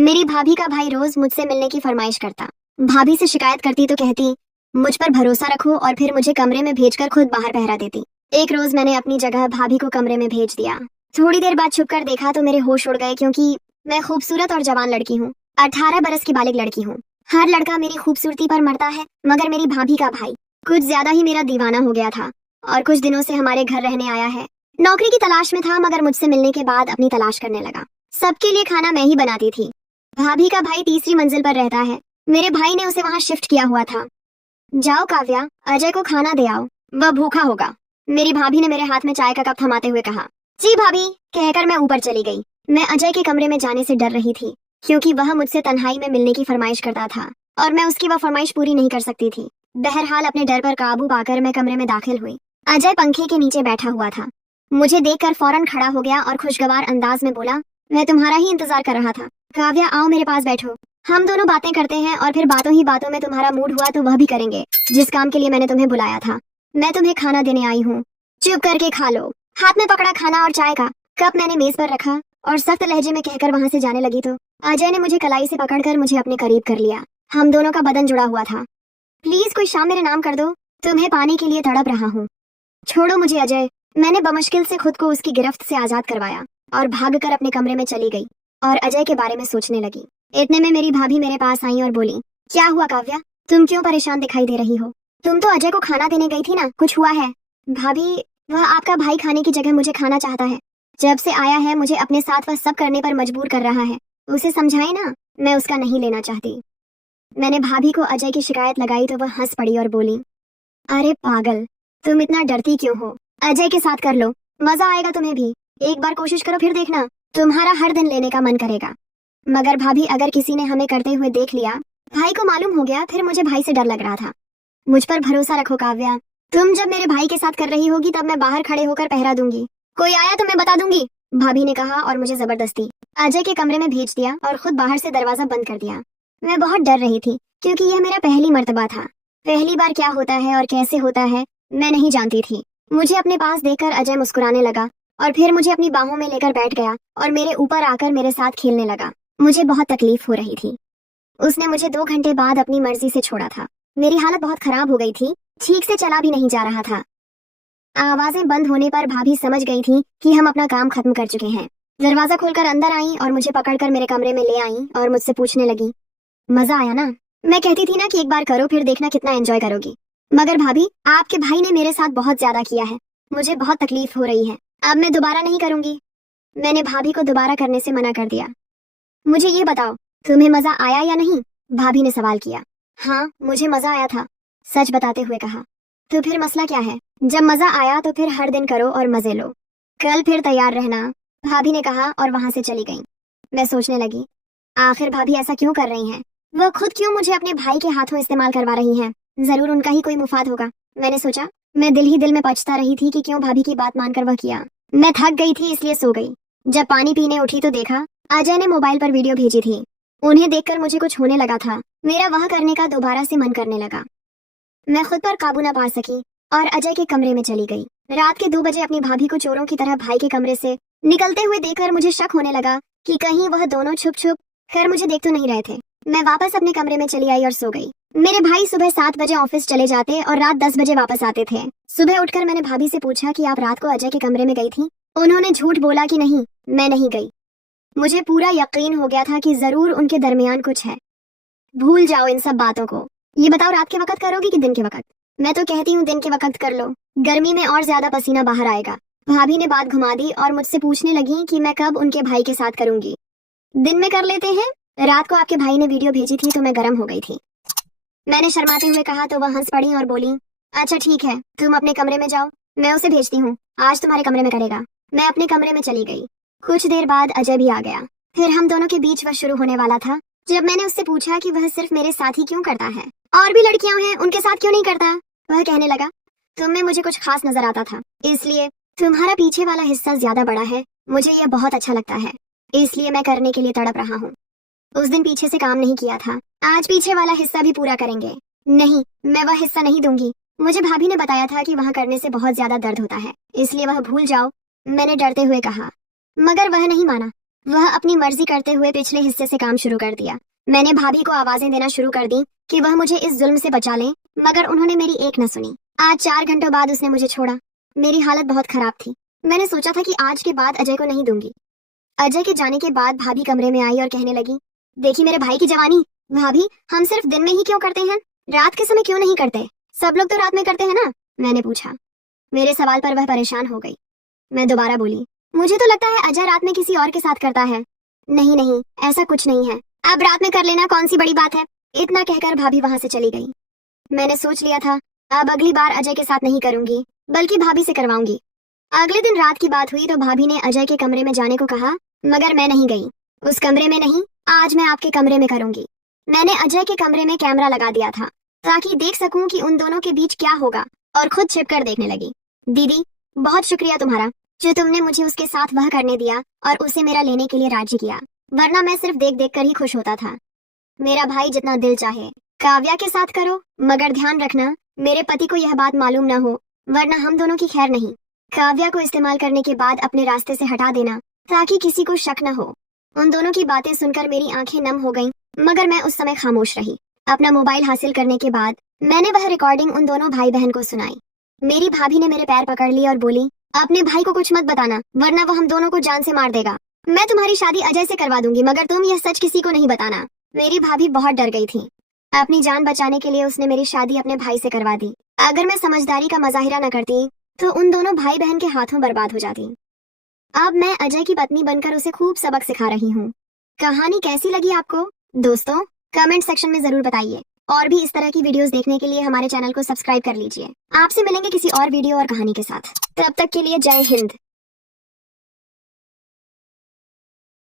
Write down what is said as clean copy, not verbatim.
मेरी भाभी का भाई रोज मुझसे मिलने की फरमाइश करता। भाभी से शिकायत करती तो कहती मुझ पर भरोसा रखो, और फिर मुझे कमरे में भेजकर खुद बाहर पहरा देती। एक रोज मैंने अपनी जगह भाभी को कमरे में भेज दिया। थोड़ी देर बाद छुपकर देखा तो मेरे होश उड़ गए, क्योंकि मैं खूबसूरत और जवान लड़की हूँ। 18 बरस की बालिग लड़की हूँ। हर लड़का मेरी खूबसूरती पर मरता है, मगर मेरी भाभी का भाई कुछ ज्यादा ही मेरा दीवाना हो गया था, और कुछ दिनों से हमारे घर रहने आया है। नौकरी की तलाश में था, मगर मुझसे मिलने के बाद अपनी तलाश करने लगा। सबके लिए खाना मैं ही बनाती थी। भाभी का भाई तीसरी मंजिल पर रहता है। मेरे भाई ने उसे वहां शिफ्ट किया हुआ था। जाओ काव्या, अजय को खाना दे आओ, वह भूखा होगा। मेरी भाभी ने मेरे हाथ में चाय का कप थमाते हुए कहा। जी भाभी, कहकर मैं ऊपर चली गई। मैं अजय के कमरे में जाने से डर रही थी, क्योंकि वह मुझसे तन्हाई में मिलने की फरमाइश करता था, और मैं उसकी वह फरमाइश पूरी नहीं कर सकती थी। बहरहाल अपने डर पर काबू पाकर मैं कमरे में दाखिल हुई। अजय पंखे के नीचे बैठा हुआ था। मुझे देखकर फौरन खड़ा हो गया और खुशगवार अंदाज में बोला, मैं तुम्हारा ही इंतजार कर रहा था। काव्या, आओ मेरे पास बैठो। हम दोनों बातें करते हैं, और फिर बातों ही बातों में तुम्हारा मूड हुआ तो वह भी करेंगे, जिस काम के लिए मैंने तुम्हें बुलाया था। मैं तुम्हें खाना देने आई हूँ, चुप करके खा लो। हाथ में पकड़ा खाना और चाय का कप मैंने मेज पर रखा और सख्त लहजे में कहकर वहां से जाने लगी तो अजय ने मुझे कलाई से पकड़कर मुझे अपने करीब कर लिया। हम दोनों का बदन जुड़ा हुआ था। प्लीज कोई शाम मेरे नाम कर दो, तुम्हें पाने के लिए तड़प रहा हूँ। छोड़ो मुझे अजय। मैंने बमुश्किल से खुद को उसकी गिरफ्त से आजाद करवाया और भागकर अपने कमरे में चली गई और अजय के बारे में सोचने लगी। इतने में मेरी भाभी मेरे पास आई और बोली, क्या हुआ काव्या, तुम क्यों परेशान दिखाई दे रही हो? तुम तो अजय को खाना देने गई थी ना, कुछ हुआ है? भाभी, वह आपका भाई खाने की जगह मुझे खाना चाहता है। जब से आया है मुझे अपने साथ वह सब करने पर मजबूर कर रहा है। उसे समझाए ना, मैं उसका नहीं लेना चाहती। मैंने भाभी को अजय की शिकायत लगाई तो वह हंस पड़ी और बोली, अरे पागल, तुम इतना डरती क्यों हो? अजय के साथ कर लो, मजा आएगा तुम्हें भी। एक बार कोशिश करो, फिर देखना तुम्हारा हर दिन लेने का मन करेगा। मगर भाभी, अगर किसी ने हमें करते हुए देख लिया, भाई को मालूम हो गया, फिर मुझे भाई से डर लग रहा था। मुझ पर भरोसा रखो काव्या, तुम जब मेरे भाई के साथ कर रही होगी तब मैं बाहर खड़े होकर पहरा दूंगी। कोई आया तो मैं बता दूंगी, भाभी ने कहा और मुझे जबरदस्ती अजय के कमरे में भेज दिया और खुद बाहर से दरवाजा बंद कर दिया। मैं बहुत डर रही थी, क्योंकि यह मेरा पहली मर्तबा था। पहली बार क्या होता है और कैसे होता है मैं नहीं जानती थी। मुझे अपने पास देखकर अजय मुस्कुराने लगा और फिर मुझे अपनी बाहों में लेकर बैठ गया और मेरे ऊपर आकर मेरे साथ खेलने लगा। मुझे बहुत तकलीफ हो रही थी। उसने मुझे 2 घंटे बाद अपनी मर्जी से छोड़ा था। मेरी हालत बहुत खराब हो गई थी, ठीक से चला भी नहीं जा रहा था। आवाजें बंद होने पर भाभी समझ गई थी कि हम अपना काम खत्म कर चुके हैं। दरवाजा खोलकर अंदर आई और मुझे पकड़कर मेरे कमरे में ले आई और मुझसे पूछने लगी, मजा आया ना? मैं कहती थी ना कि एक बार करो, फिर देखना कितना एंजॉय करोगी। मगर भाभी, आपके भाई ने मेरे साथ बहुत ज्यादा किया है, मुझे बहुत तकलीफ हो रही है। अब मैं दोबारा नहीं करूंगी। मैंने भाभी को दोबारा करने से मना कर दिया। मुझे ये बताओ, तुम्हें मजा आया या नहीं? भाभी ने सवाल किया। हाँ, मुझे मजा आया था, सच बताते हुए कहा। तो फिर मसला क्या है? जब मजा आया तो फिर हर दिन करो और मजे लो। कल फिर तैयार रहना, भाभी ने कहा और वहां से चली गई। मैं सोचने लगी, आखिर भाभी ऐसा क्यों कर रही हैं? वह खुद क्यों मुझे अपने भाई के हाथों इस्तेमाल करवा रही हैं? जरूर उनका ही कोई मुफाद होगा। मैंने सोचा। मैं दिल ही दिल में पछता रही थी कि क्यों भाभी की बात मानकर वह किया। मैं थक गई थी, इसलिए सो गई। जब पानी पीने उठी तो देखा अजय ने मोबाइल पर वीडियो भेजी थी। उन्हें देखकर मुझे कुछ होने लगा था। मेरा वह करने का दोबारा से मन करने लगा। मैं खुद पर काबू न पा सकी और अजय के कमरे में चली गई। रात के 2 बजे अपनी भाभी को चोरों की तरह भाई के कमरे से निकलते हुए देखकर मुझे शक होने लगा कि कहीं वह दोनों छुप छुप कर मुझे देख तो नहीं रहे थे। मैं वापस अपने कमरे में चली आई और सो गई। मेरे भाई सुबह 7 बजे ऑफिस चले जाते और रात 10 बजे वापस आते थे। सुबह उठकर मैंने भाभी से पूछा कि आप रात को अजय के कमरे में गई थी? उन्होंने झूठ बोला कि नहीं, मैं नहीं गई। मुझे पूरा यकीन हो गया था कि जरूर उनके दरमियान कुछ है। भूल जाओ इन सब बातों को। ये बताओ, रात के वक्त करोगी कि दिन के वक्त? मैं तो कहती हूँ दिन के वक्त कर लो, गर्मी में और ज्यादा पसीना बाहर आएगा। भाभी ने बात घुमा दी और मुझसे पूछने लगी कि मैं कब उनके भाई के साथ करूंगी। दिन में कर लेते हैं। रात को आपके भाई ने वीडियो भेजी थी तो मैं गर्म हो गई थी। मैंने शर्माते हुए कहा तो वह हंस पड़ी और बोली, अच्छा ठीक है, तुम अपने कमरे में जाओ, मैं उसे भेजती हूँ, आज तुम्हारे कमरे में करेगा। मैं अपने कमरे में चली गई। कुछ देर बाद अजय भी आ गया। फिर हम दोनों के बीच वह शुरू होने वाला था। जब मैंने उससे पूछा कि वह सिर्फ मेरे साथ ही क्यों करता है, और भी लड़कियां हैं, उनके साथ क्यों नहीं करता, वह कहने लगा, तुम में मुझे कुछ खास नजर आता था, इसलिए तुम्हारा पीछे वाला हिस्सा ज्यादा बड़ा है, मुझे यह बहुत अच्छा लगता है, इसलिए मैं करने के लिए तड़प रहा हूँ। उस दिन पीछे से काम नहीं किया था, आज पीछे वाला हिस्सा भी पूरा करेंगे। नहीं, मैं वह हिस्सा नहीं दूंगी। मुझे भाभी ने बताया था कि वहाँ करने से बहुत ज्यादा दर्द होता है, इसलिए वह भूल जाओ, मैंने डरते हुए कहा। मगर वह नहीं माना। वह अपनी मर्जी करते हुए पिछले हिस्से से काम शुरू कर दिया। मैंने भाभी को आवाजें देना शुरू कर दी कि वह मुझे इस जुल्म से बचा ले, मगर उन्होंने मेरी एक न सुनी। आज 4 घंटों बाद उसने मुझे छोड़ा। मेरी हालत बहुत खराब थी। मैंने सोचा था कि आज के बाद अजय को नहीं दूंगी। अजय के जाने के बाद भाभी कमरे में आई और कहने लगी, देखी मेरे भाई की जवानी। भाभी, हम सिर्फ दिन में ही क्यों करते हैं, रात के समय क्यों नहीं करते? सब लोग तो रात में करते हैं ना? मैंने पूछा। मेरे सवाल पर वह परेशान हो गई। मैं दोबारा बोली, मुझे तो लगता है अजय रात में किसी और के साथ करता है। नहीं नहीं, ऐसा कुछ नहीं है, अब रात में कर लेना कौन सी बड़ी बात है। इतना कहकर भाभी वहां से चली गई। मैंने सोच लिया था अब अगली बार अजय के साथ नहीं करूंगी, बल्कि भाभी से करवाऊंगी। अगले दिन रात की बात हुई तो भाभी ने अजय के कमरे में जाने को कहा, मगर मैं नहीं गई। उस कमरे में नहीं, आज मैं आपके कमरे में करूंगी। मैंने अजय के कमरे में कैमरा लगा दिया था ताकि देख सकूं कि उन दोनों के बीच क्या होगा, और खुद छिपकर देखने लगी। दीदी, बहुत शुक्रिया तुम्हारा, जो तुमने मुझे उसके साथ वह करने दिया और उसे मेरा लेने के लिए राजी किया, वरना मैं सिर्फ देख देख कर ही खुश होता था। मेरा भाई जितना दिल चाहे काव्या के साथ करो, मगर ध्यान रखना मेरे पति को यह बात मालूम न हो, वरना हम दोनों की खैर नहीं। काव्या को इस्तेमाल करने के बाद अपने रास्ते से हटा देना ताकि किसी को शक न हो। उन दोनों की बातें सुनकर मेरी आंखें नम हो गईं, मगर मैं उस समय खामोश रही। अपना मोबाइल हासिल करने के बाद मैंने वह रिकॉर्डिंग उन दोनों भाई बहन को सुनाई। मेरी भाभी ने मेरे पैर पकड़ लिए और बोली, अपने भाई को कुछ मत बताना, वरना वो हम दोनों को जान से मार देगा। मैं तुम्हारी शादी अजय से करवा दूंगी, मगर तुम यह सच किसी को नहीं बताना। मेरी भाभी बहुत डर गई थी। अपनी जान बचाने के लिए उसने मेरी शादी अपने भाई से करवा दी। अगर मैं समझदारी का मुजाहिरा न करती तो उन दोनों भाई बहन के हाथों बर्बाद हो जाती। अब मैं अजय की पत्नी बनकर उसे खूब सबक सिखा रही हूँ। कहानी कैसी लगी आपको दोस्तों? कमेंट सेक्शन में जरूर बताइए, और भी इस तरह की वीडियोस देखने के लिए हमारे चैनल को सब्सक्राइब कर लीजिए। आपसे मिलेंगे किसी और वीडियो और कहानी के साथ। तब तक के लिए जय हिंद।